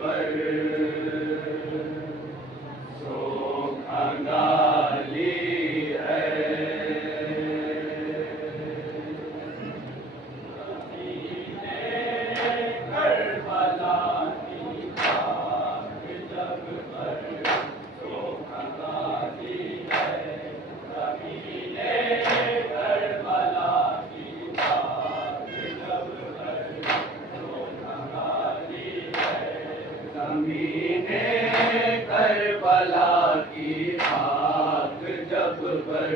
पर सो खंगाली है। करबला की खाक जब पर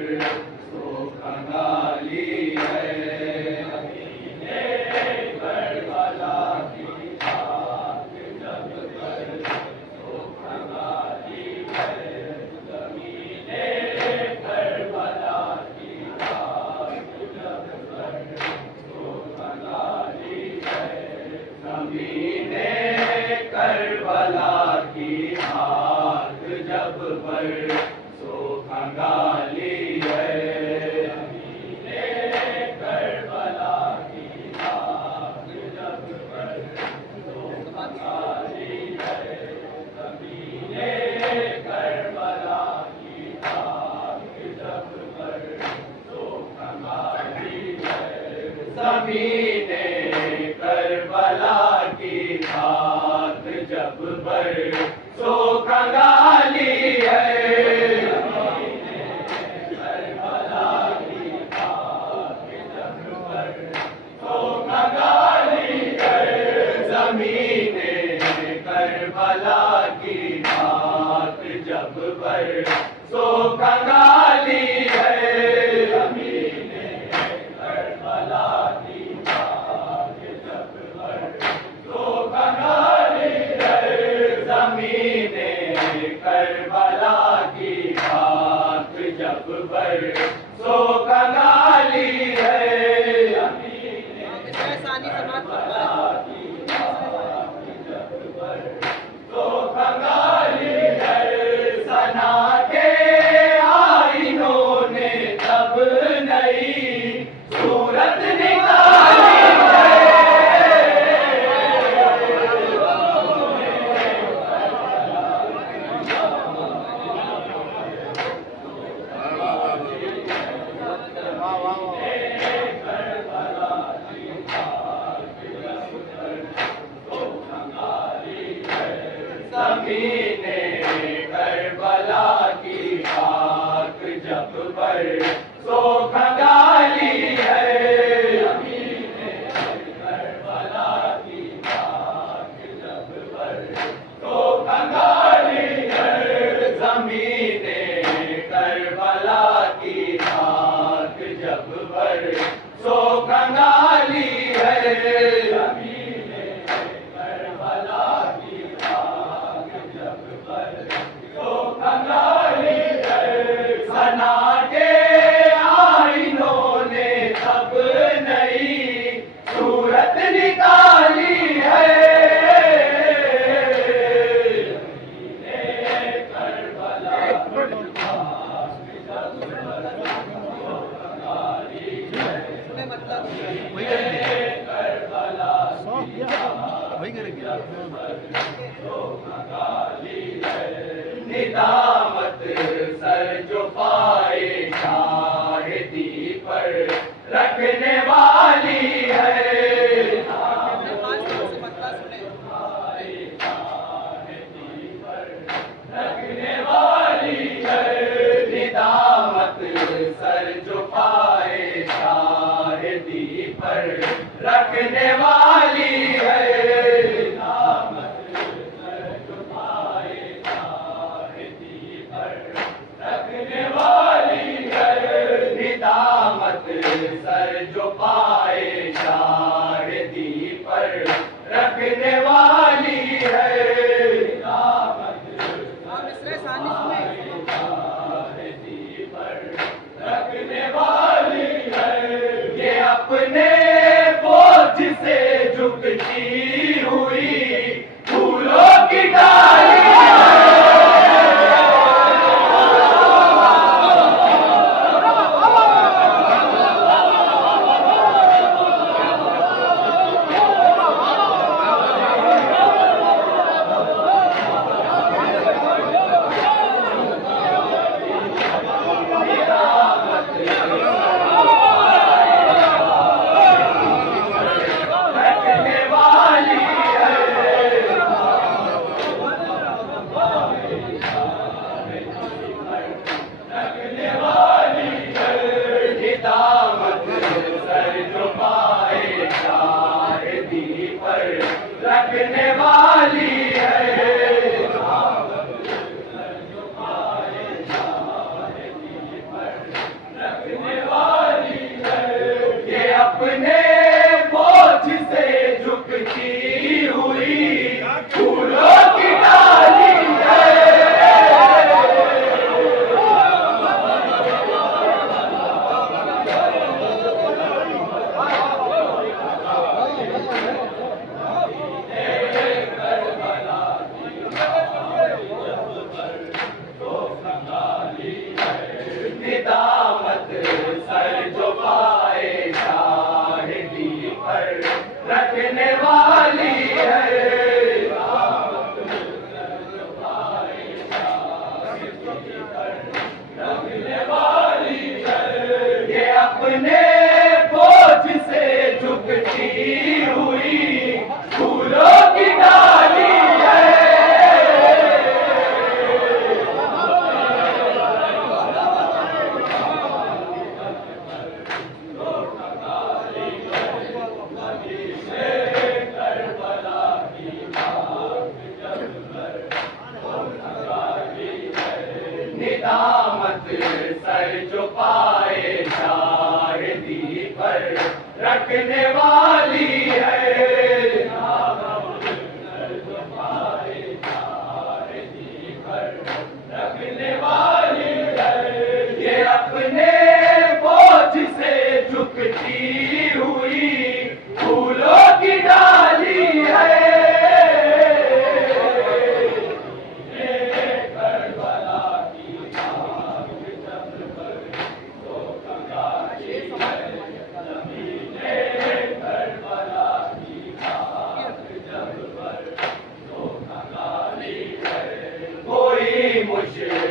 सो खंगाली है। ज़मीने करबला की खाक जब पर सो खंगाली है। ज़मीने करबला की खाक जब पर सो खंगाली है। ज़मीने करबला की खाक जब पर सो खंगाली है। ज़मीने करबला की खाक जब पर सो खंगाली है। ज़मीने करबला की खाक जब पर सो खंगाली है। ज़मीने करबला की खाक जब पर सो खंगाली है। ज़मीने करबला की खाक जब पर सो खंगाली है। ज़मीने करबला की खाक जब पर सो खंगाली है। करबला की खाक जब पर सो खंगाली है। ज़मीने करबला की खाक जब पर सो खंगाली है। ज़मीने करबला की खाक जब पर सो खंगाली है। ज़मीने करबला की खाक जब पर सो खंगाली है। ज़मीने करबला की खाक जब पर सो खंगाली है। सना के आईनों ने तब नई सूरत निकाली है। ज़मीने करबला की खाक जब पर सो खंगाली है। ज़मीने करबला की खाक जब पर सो खंगाली है। ज़मीने करबला की खाक जब पर सो खंगाली है। ज़मीने करबला की खाक जब पर सो खंगाली है। सना के आईनों ने तब नई सूरत निकाली है। ज़मीने करबला की खाक जब पर सो खंगाली है। करबला की खाक जब पर सो खंगाली है। निदामत सर जो पाए शाहिदी पर रखने वाली है। रखने वाली है। निदामत सर जो पाए शाहिदी पर रखने वाली है। निदामत सर जो पाए शाहिदी पर रखने वाली है। निदामत सर जो पाए शाहिदी पर रखने वाली है। निदामत शाहिदी पर रखने वाली है। ये अपने बोझ से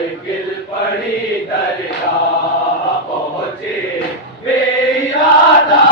मुश्किल पड़ी दरगाह पहुँचे बेइरादा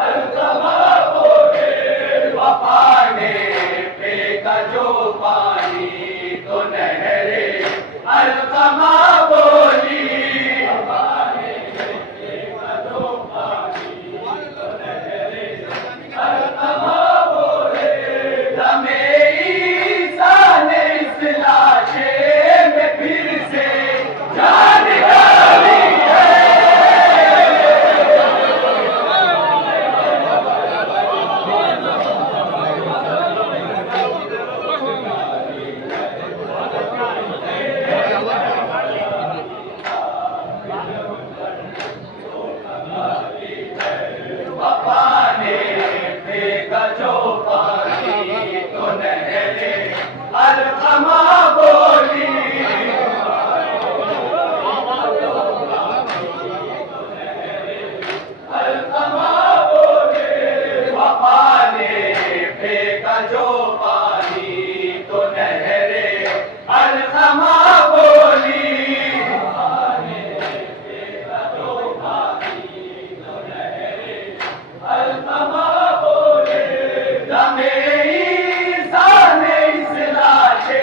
अलकमा बोले वफा ने फेंका जो पानी तो नहरे अलकमा बोली वफा ने फेंका जो पानी तो नहरे अलकमा बोले दमे ईसा ने इस लाशे में फिर से जान डाली वफा ने फेंका जो पानी तो नहरे अलकमा बोली अलकमा बोले वफा ने फेंका जो पानी तो नहरे अलकमा बोली अलकमा बोले दमे ईसा ने इस लाशे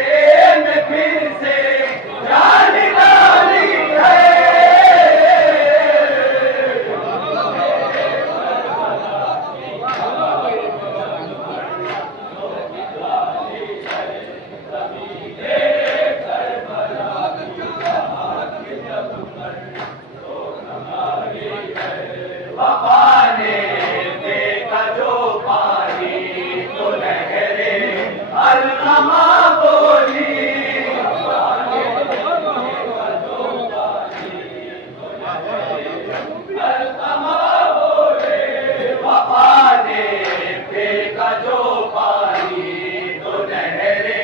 में फिर से जान डाली है वफा ने फेंका जो पानी तो नहरे अलकमा बोली अलकमा बोले वफा ने फेंका जो पानी तो नहरे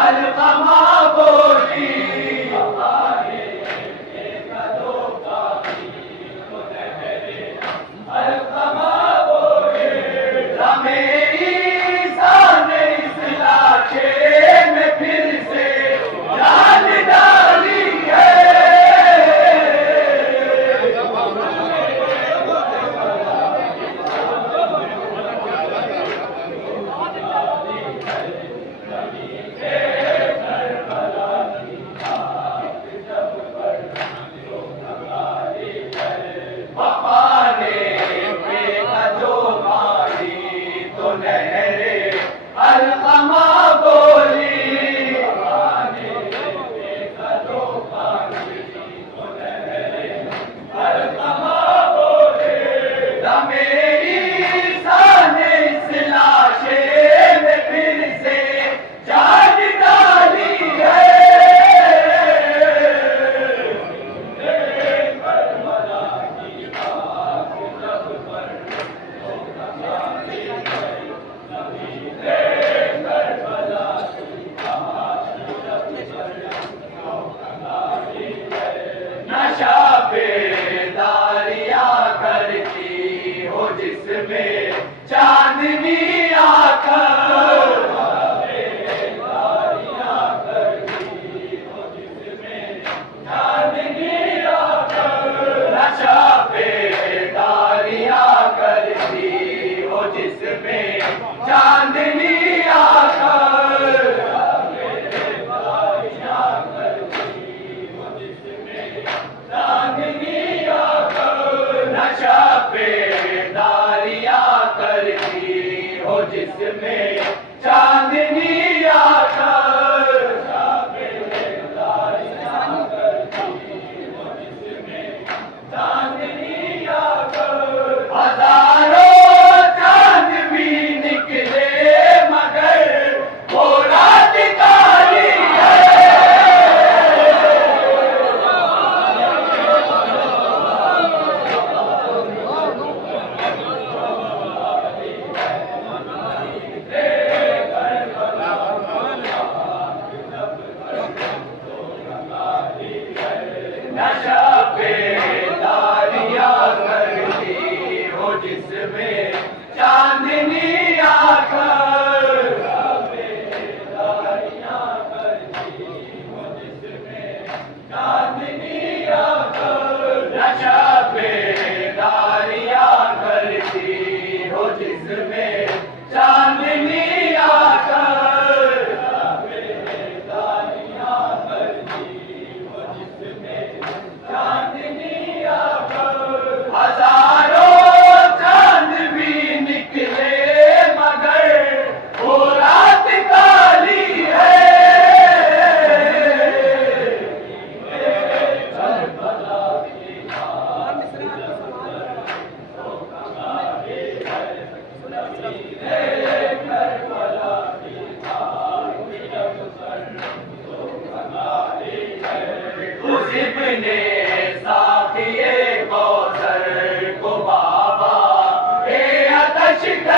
अलकमा बोली वफा ने फेंका जो पानी तो नहरे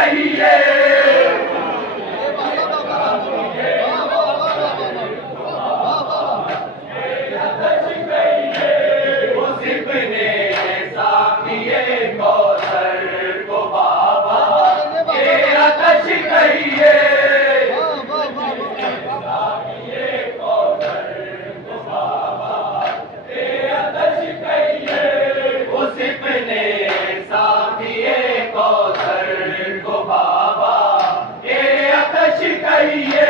कहिए उस इब्ने साकिए कौसर को बाबा के आतश कहिए उस इब्ने साकिए कौसर को बाबा के आतश कहिए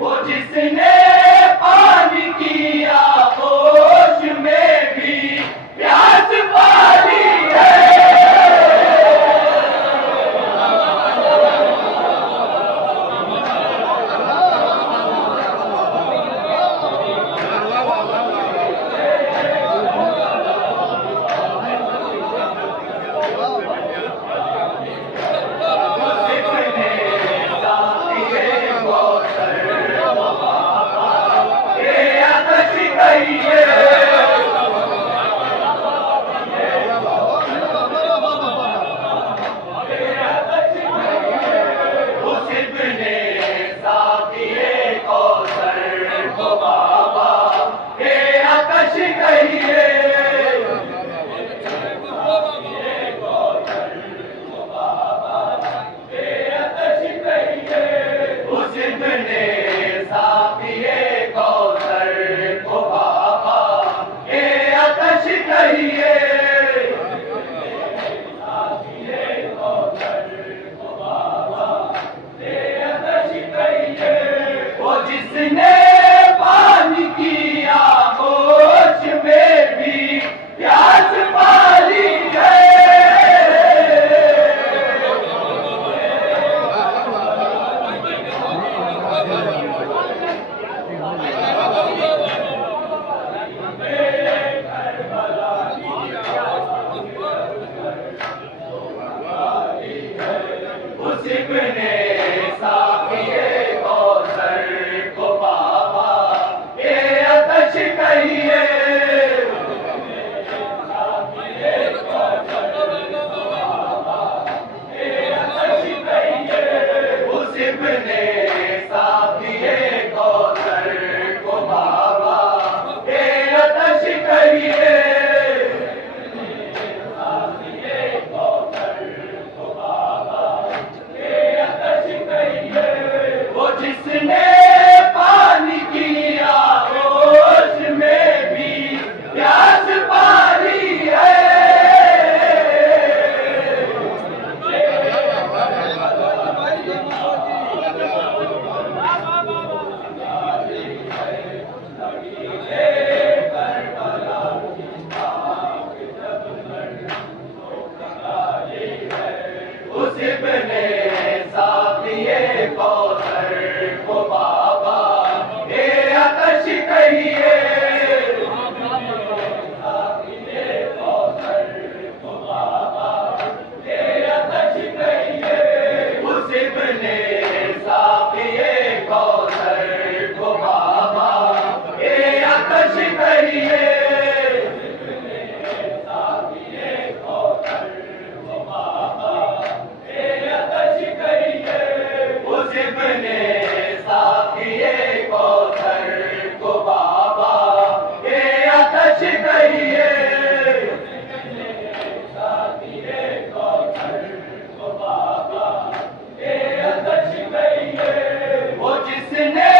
वो जिसने पानी किया होश में भी प्यास पाली है जिसने पानी किया होश में भी प्यास पाली है उस इब्ने साकिए कौसर को बाबा के आतश कहिए उस इब्ने साकिए कौसर को बाबा के आतश कहिए वो जिसने पानी किया होश में भी प्यास पाली है उस इब्ने साकिए कौसर को बाबा के आतश कहिए उस इब्ने साकिए कौसर को बाबा के आतश कहिए उस इब्ने साकिए कौसर को बाबा के आतश कहिए वो जिसने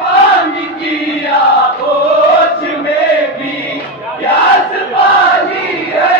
पानी किया होश में भी प्यास पाली है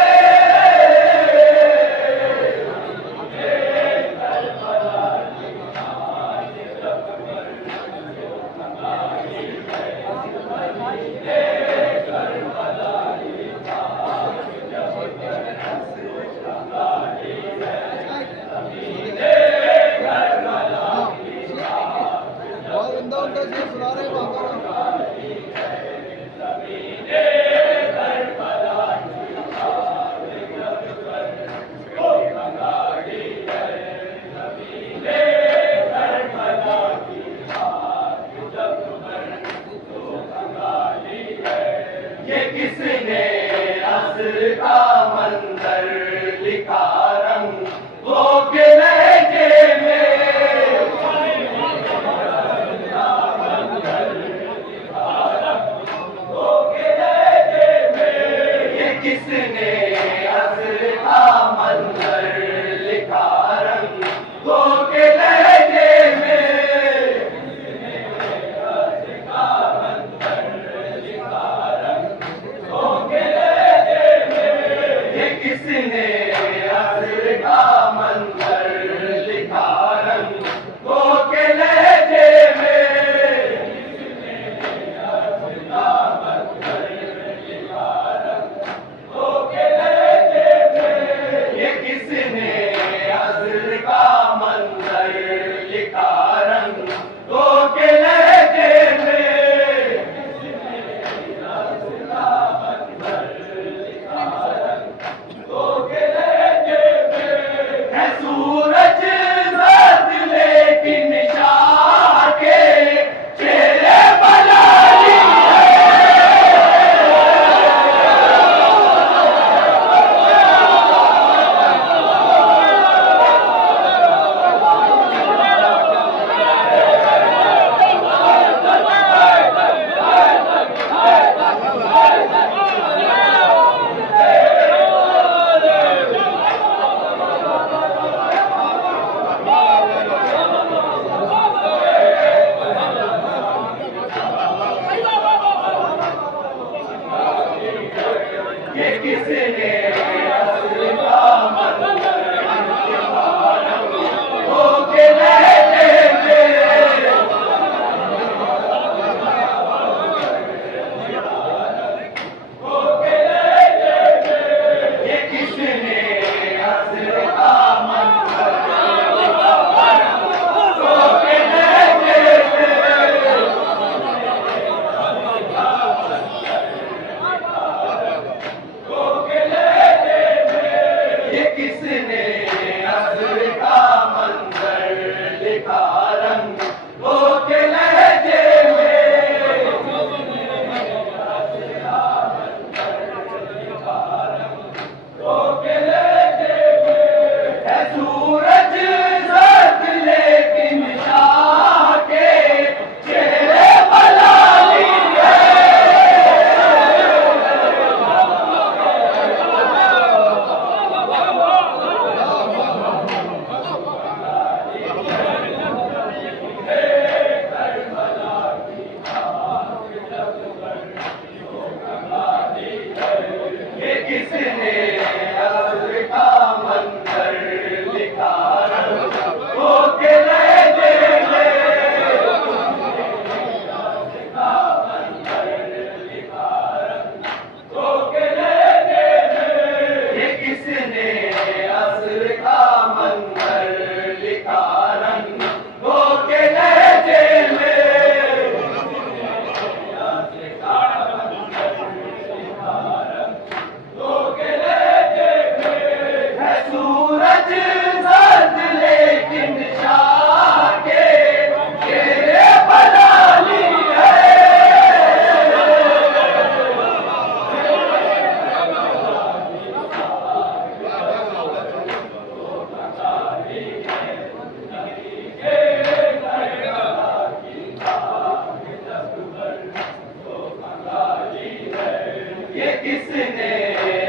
किसने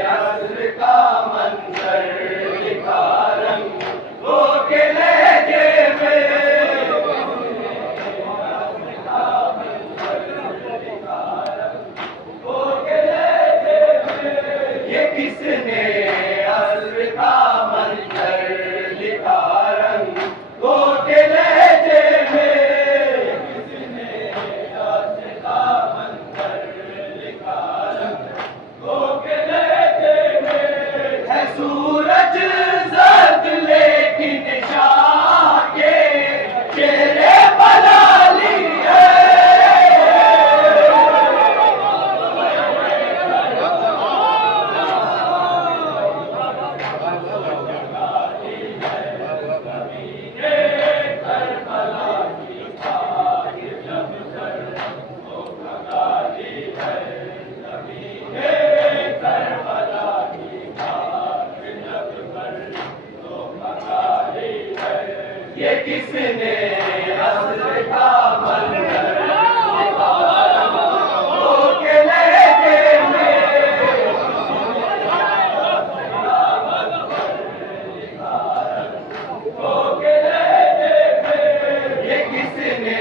असर का मंजर लिखा रंग हो के लहजे में, ये किसने असर का मंजर लिखा रंग हो के लहजे में, किसने असर का मंजर लिखा रंग हो के लहजे में, है सूरज जर्द लेकिन शाह के चेहरे बलाली है, ये किसने असर का मंजर लिखा रंग हो के लहजे में, हो के लहजे में, ये किसने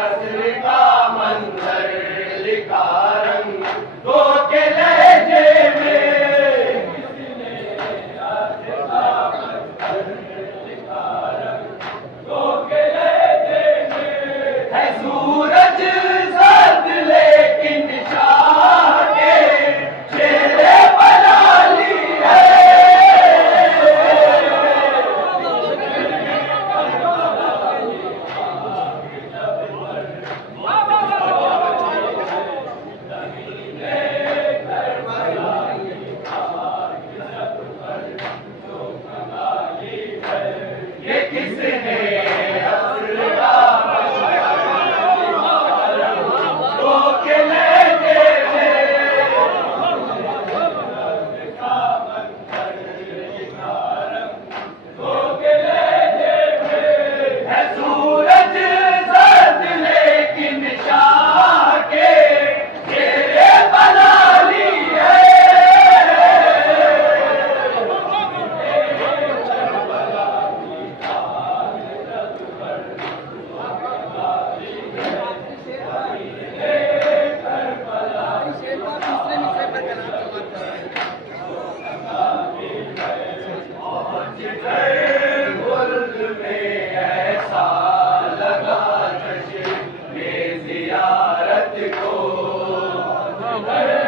असर का मंजर लिखा रंग हो के लहजे में, किसने असर का मंजर लिखा रंग हो के लहजे में, है सूरज जर्द लेकिन शाह के चेहरे बलाली है, ये किसने असर का मंजर हो के लहजे में, हो के लहजे में, है सूरज जर्द लेकिन शाह के चेहरे बलाली है, मुल्क में ऐसा लगा जश्न में ज़ियारत को, मुल्क में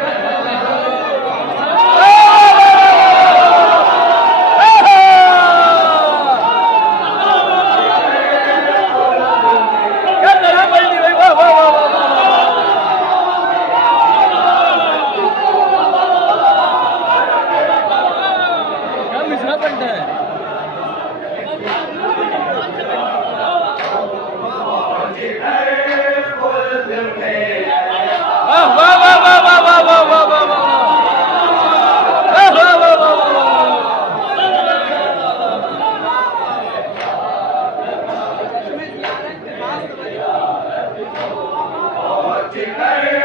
पहुंच गए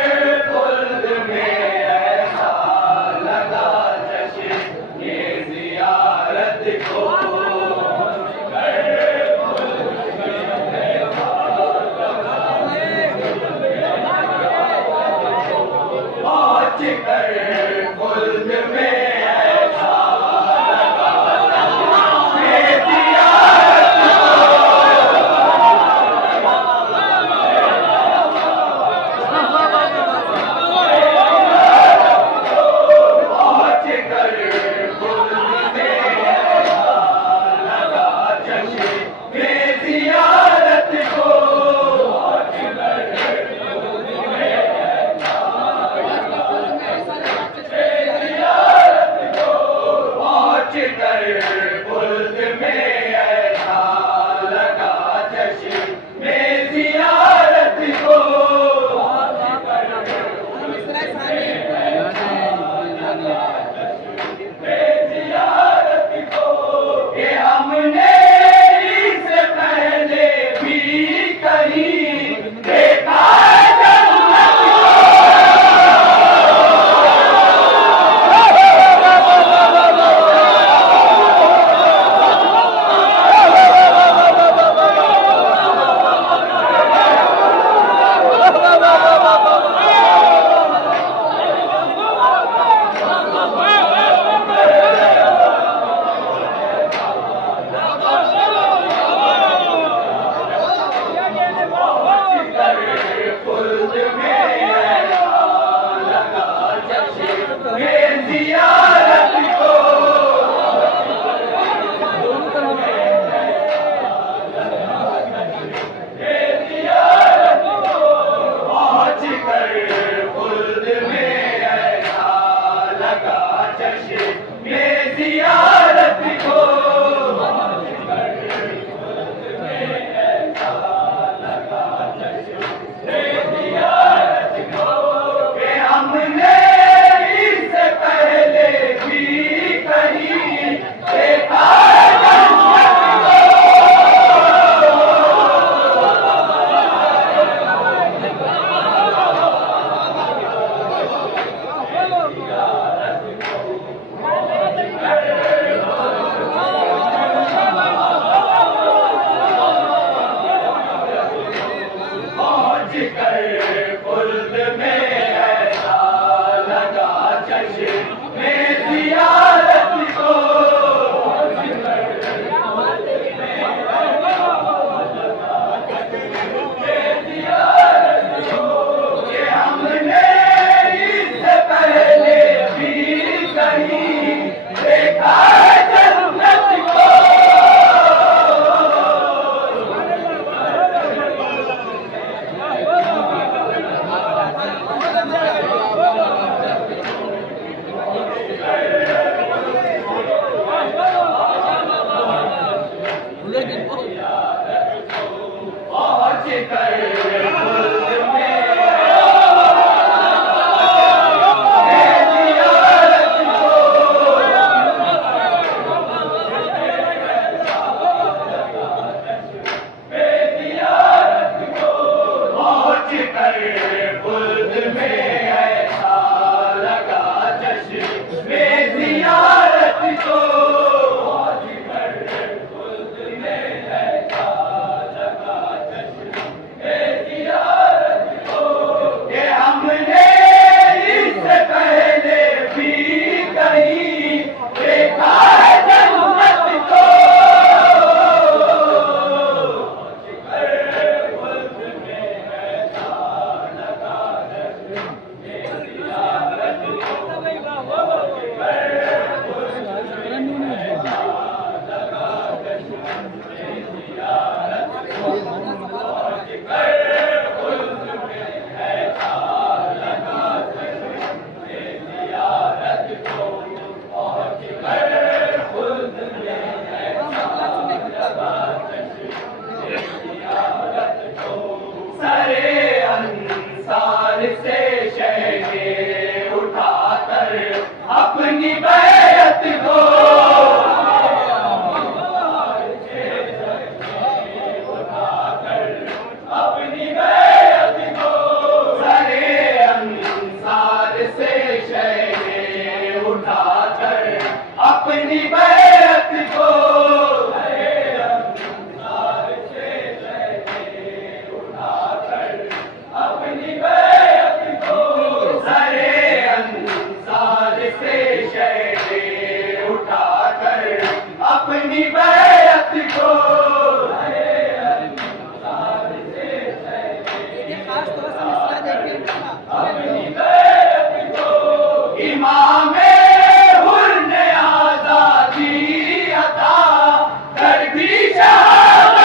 मुल्क में ऐसा लगा जश्न ये ज़ियारत को, पहुंच गए मुल्क में ऐसा लगा जश्न ये ज़ियारत पहुंच गए मुल्क में ऐसा लगा जश्न ये ज़ियारत को, पहुंच गए कर खुल्द में ऐसा लगा चश्मे ज़ियारत को, ये हमने इससे पहले भी कहीं देखा जन्नत को। पहुँच कर खुल्द में पहुँच कर खुल्द में ऐसा लगा चश्मे ज़ियारत को। ये हमने इससे पहले भी कहीं देखा है जन्नत को। सरे अंसार से शहने उठाकर अपनी बैत को, अपनी बैत को। सरे अंसार से शहने उठाकर अपनी बैत को, अपनी बैत को। सरे अंसार से शहने उठाकर अपनी बैत को, अपनी बैत को। इमामे हुर ने आज़ादी अता कर दी शहादत।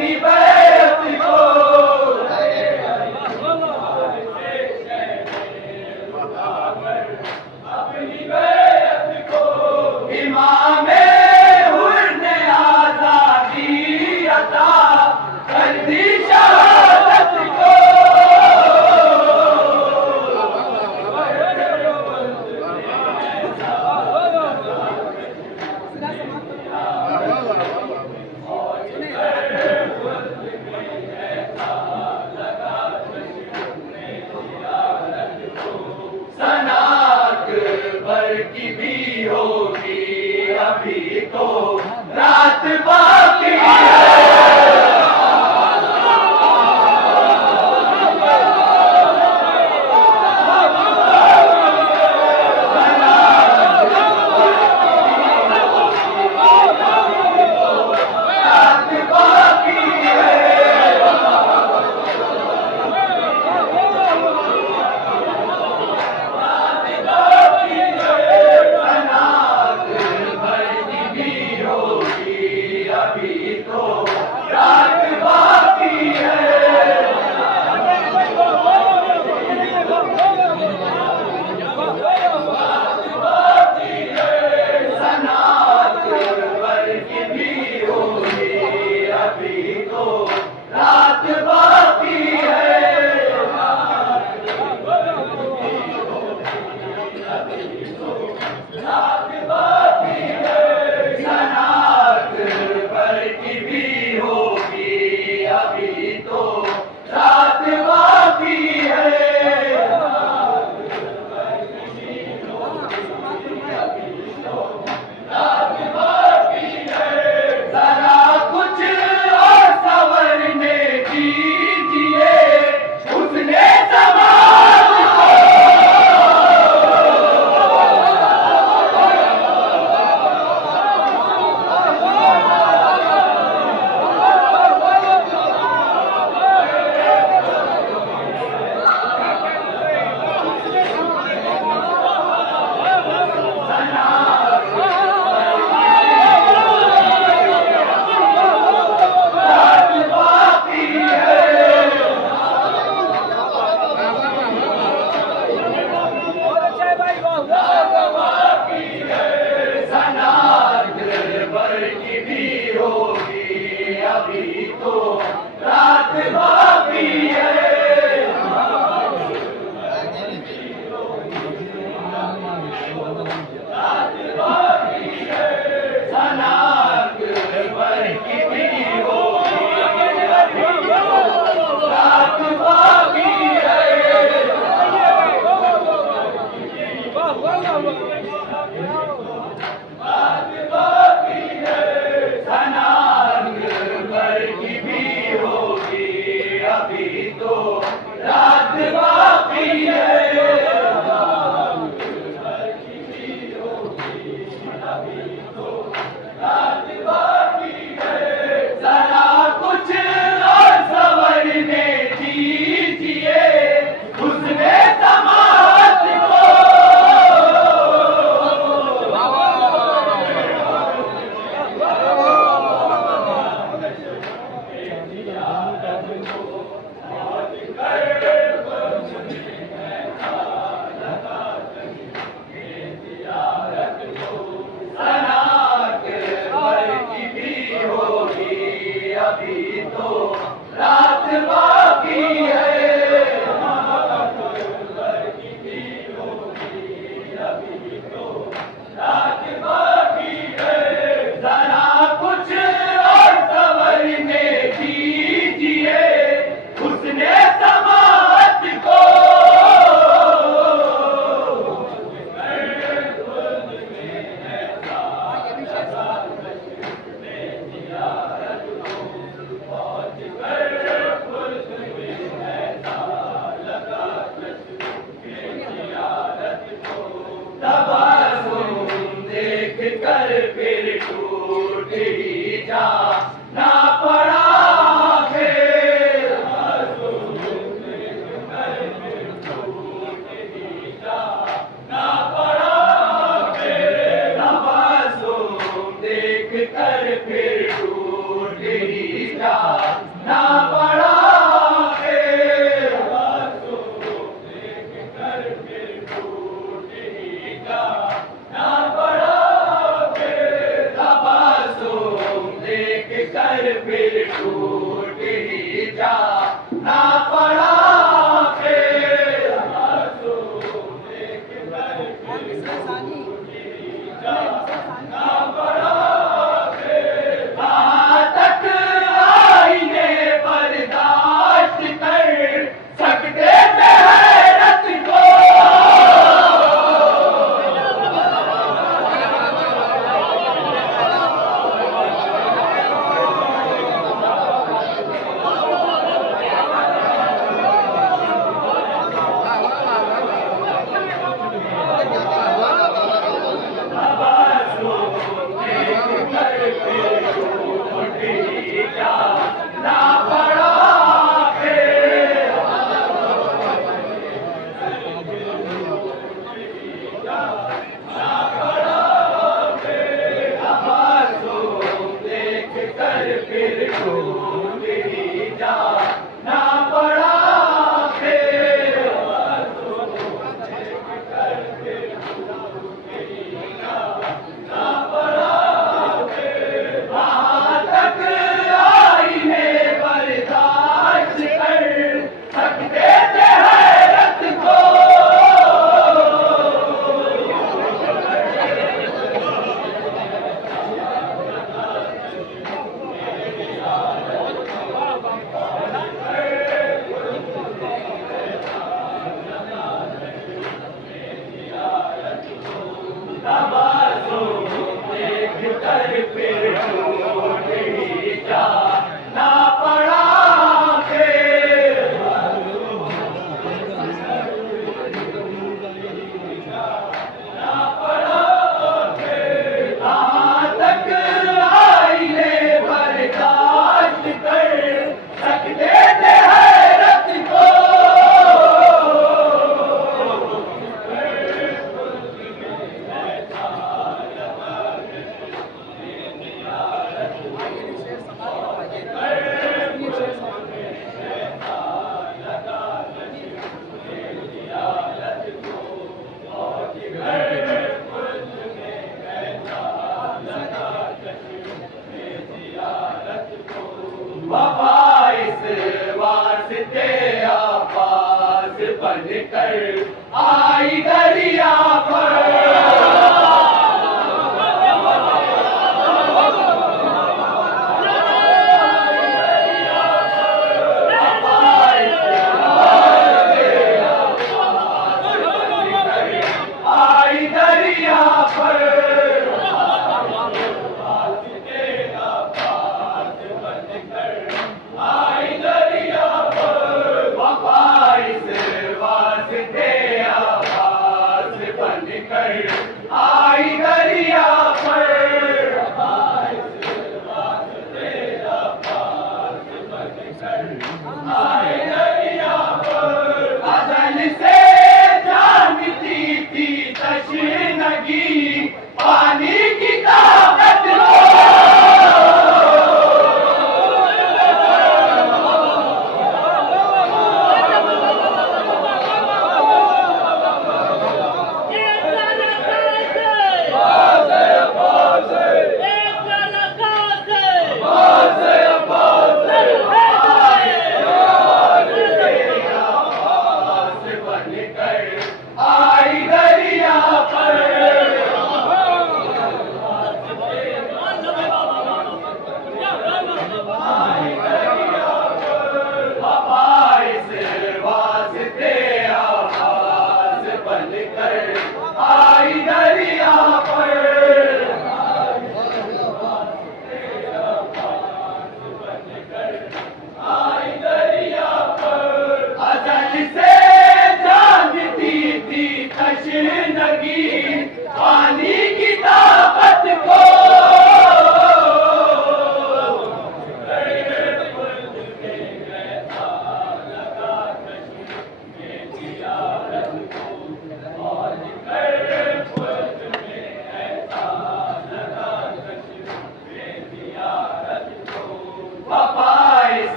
अपनी बैत को अपनी बैत को इमामे हुर ने आजादी अता कर दी शहादत को। की भी होगी अभी तो रात बाकी अभी तो रात बाकी है। रात बाकी है सनाग भर की भी होगी अभी तो रात बाकी है। रात बाकी है सनाग भर की भी होगी अभी तो रात बाकी है। अभी तो रात बाकी है। अभी तो रात बाकी है जरा कुछ और संवरने दीजिए उसने समाज को। कर फिर टूट ही जा ना पड़ा फिर ना पड़ा फिर तबासुम देख कर फिर टूट ही जा। ना पड़ा फिर मासूम देख कर फिर टूट ही जा ना पड़ा फिर मासूम देख कर फिर टूट ही जा ना पड़ा फिर मासूम देख कर फिर टूट ही जा ना पड़ा फिर कहाँ तक आईने बर्दाश्त कर सकते थे हैरत को ना पड़ा फिर ना पड़ा फिर मासूम देख कर फिर टूट ही जा ना पड़ा फिर मासूम देख कर फिर टूट ही जा ना पड़ा फिर कहाँ तक आईने बर्दाश्त कर सकते थे हैरत को मासूम देख कर फिर टूट ही जा ना पड़ा फिर ना पड़ा फिर कहाँ तक आईने बर्दाश्त कर सकते थे हैरत को वफा इस वास्ते आपास बनकर आई दरिया पर आई दरिया पर आई दरिया पर वफा इस वास्ते आवाज़ बनकर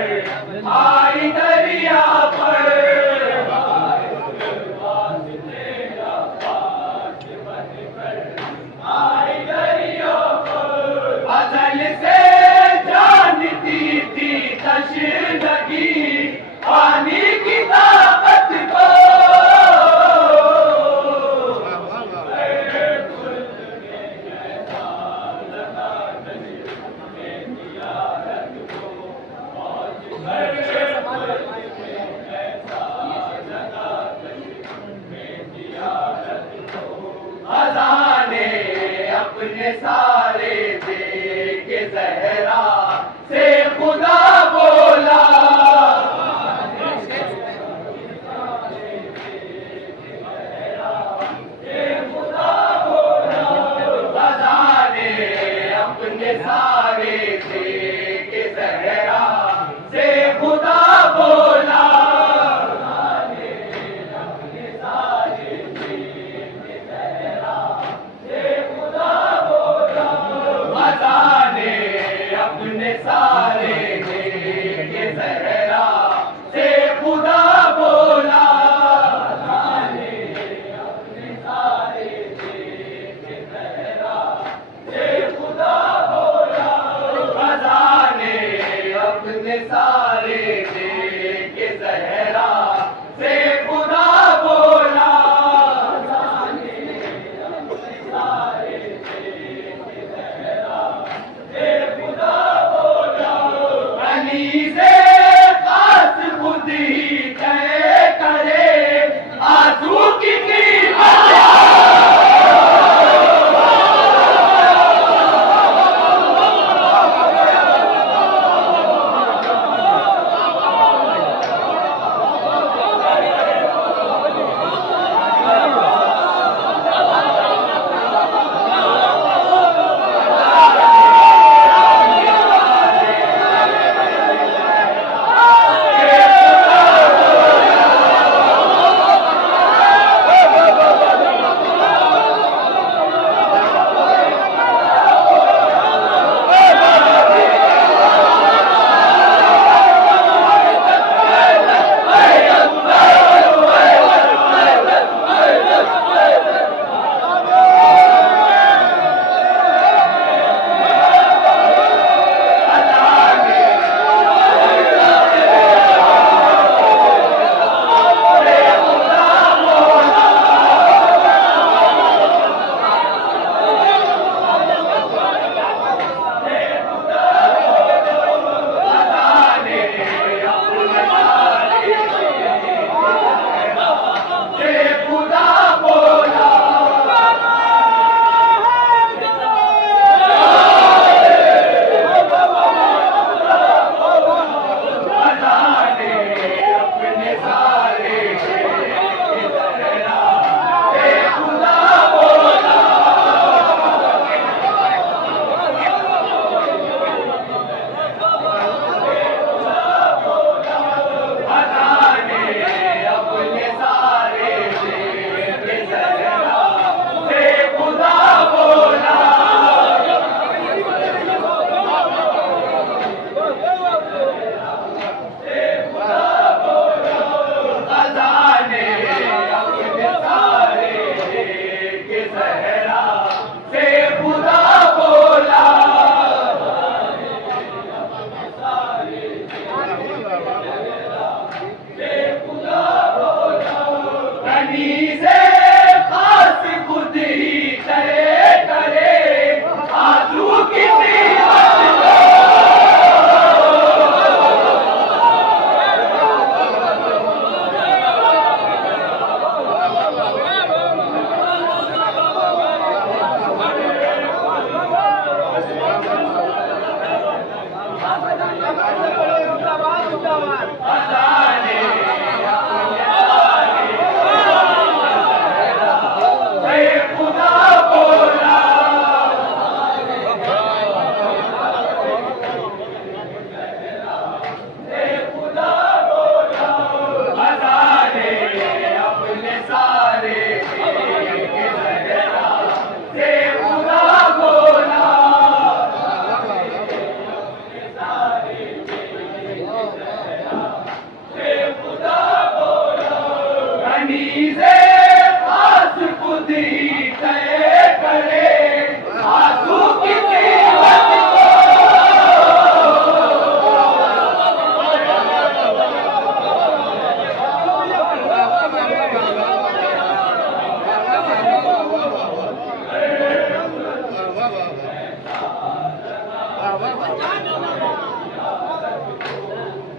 पर आई दरिया पर आई दरिया पर अजल से जानती थी तशनगी पानी की ताकत को खजाने अपने सारे दे के जहरा से खुदा बोला खजाने अपने सारे दे के जहरा से खुदा बोला खुदा बोला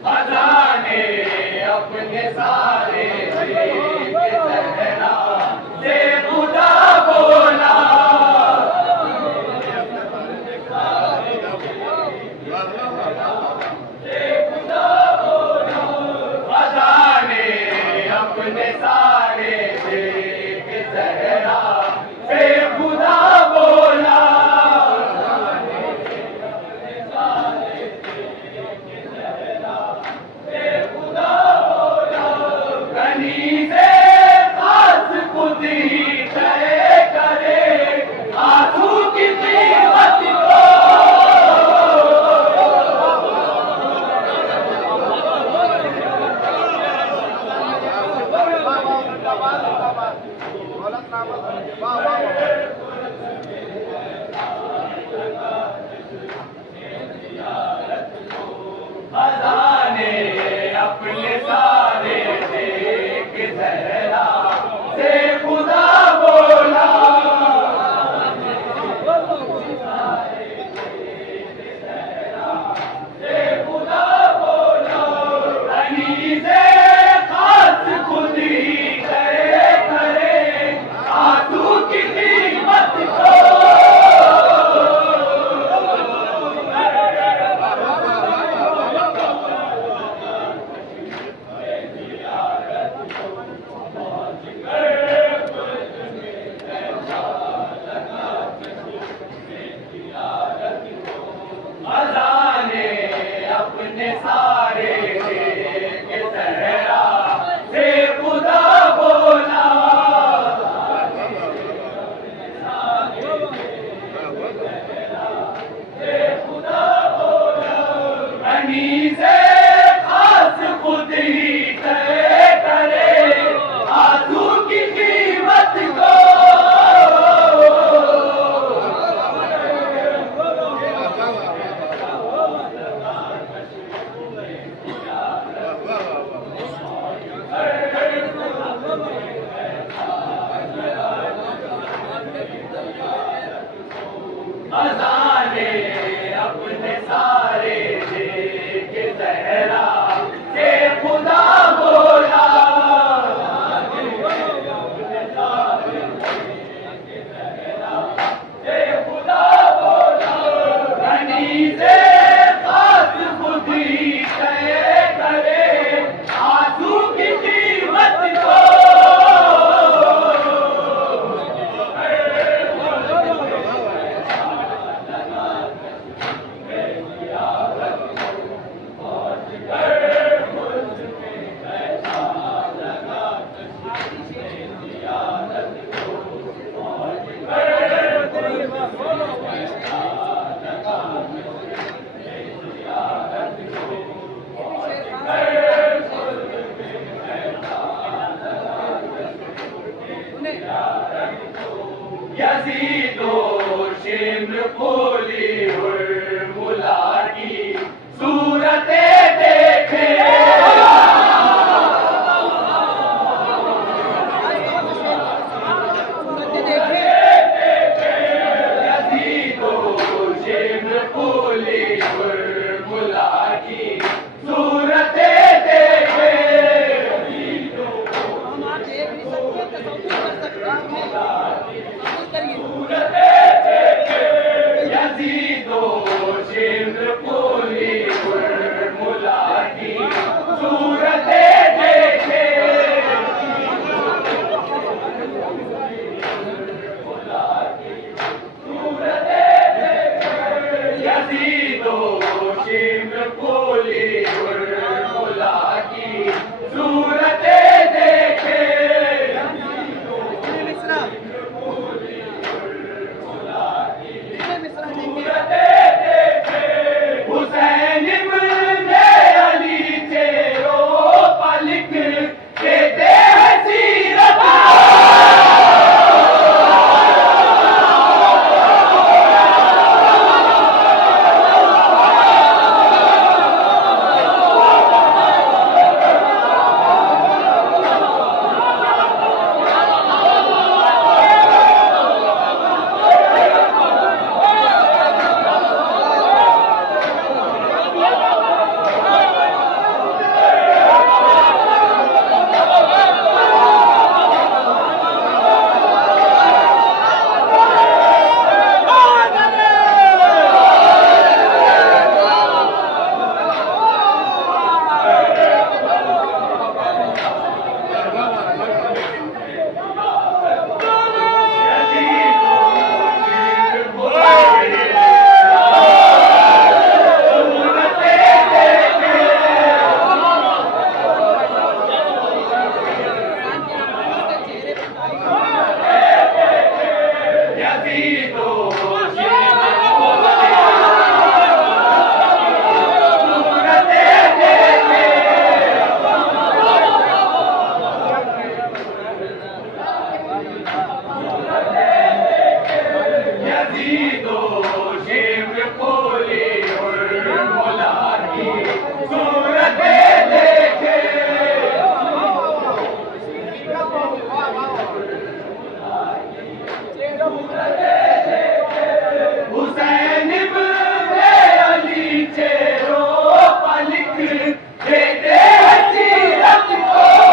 खजाने अपने सारे दे के सहरा से खुदा बोला। खजाने अपने सारे दे के सहरा से खुदा बोला। खजाने अपने सारे दे के सहरा से खुदा बोला। से खास खुद ही करे आंसू की कीमत को। खजाने अपने सारे दे के सहरा से खुदा बोला। से खास खुद ही करे आंसू की कीमत को। खजाने अपने सारे दे के सहरा से खुदा बोला। से खास खुद ही करे आंसू की कीमत को। यजीदो शिम्र खोली मुला की सूरते देखे। यजीदो शिम्र खोली मुला की सूरते देखे। यजीदो यजीदो शिम्र खोली उर्मिला की सूरतें देखे हुसैन इब्ने अली चेहरों पर लिख देते हसीरत को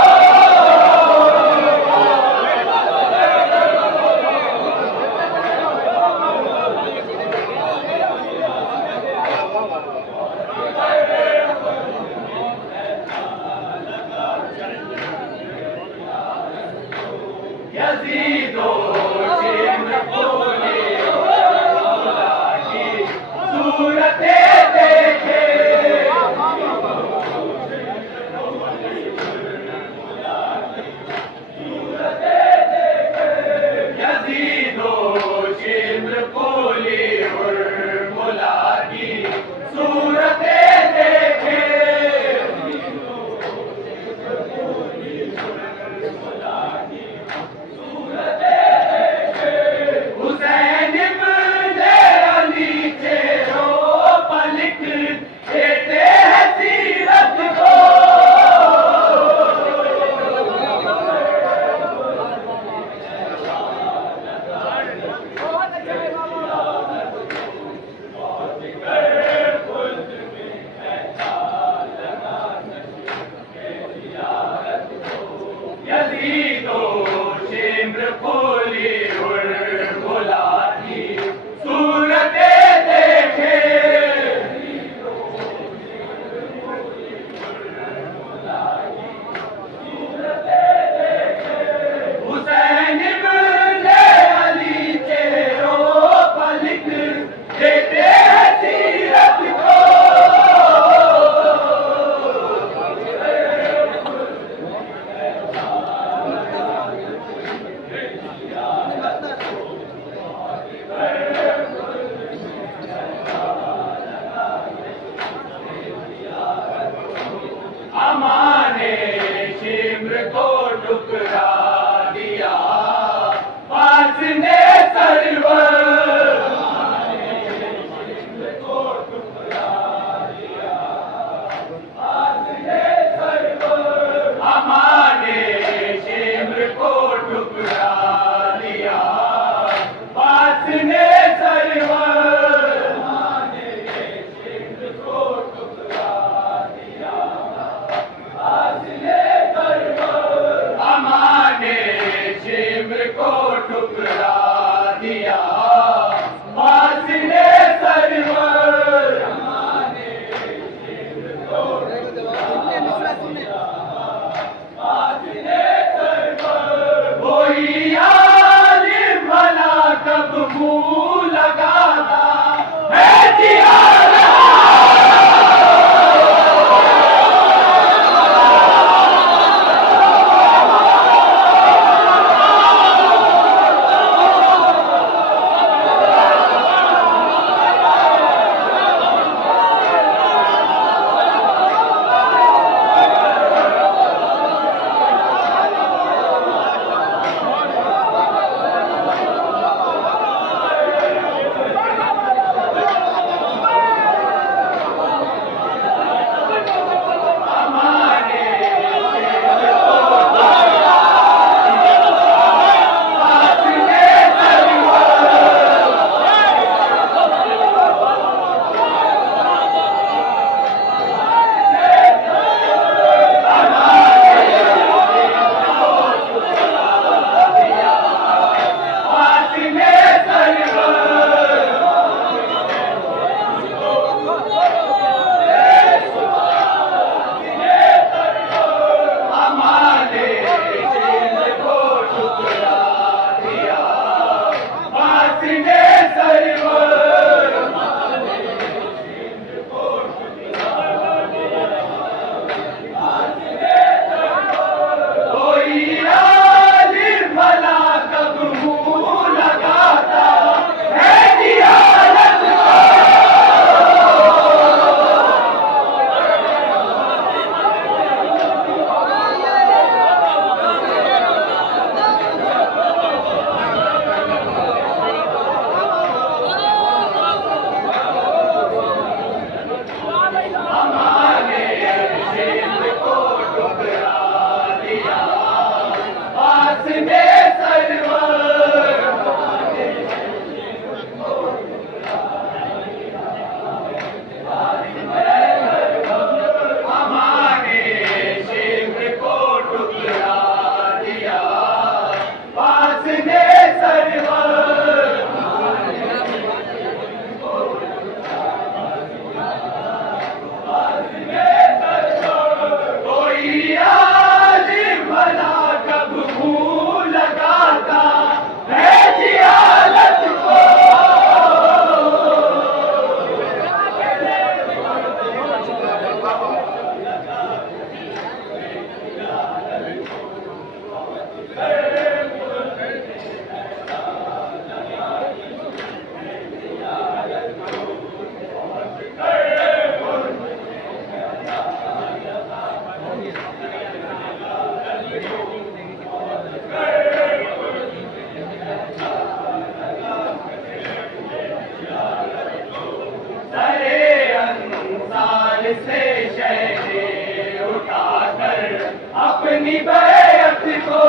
से शहरे उठाकर अपनी बैत को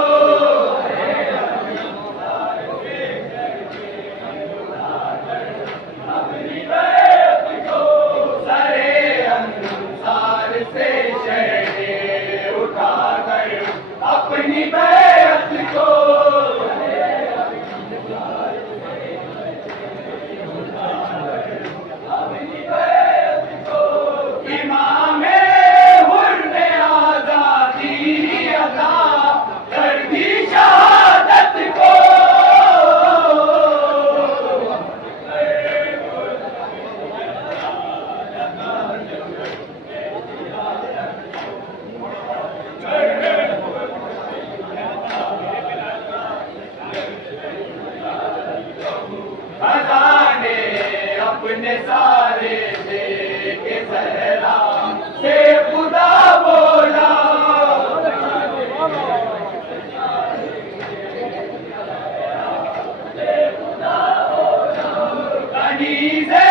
अपनी बैत को सरे अंसार से शहरे उठाकर अपनी बैत को अपने सारे दे के सहरा से खुदा बोला कनीज़े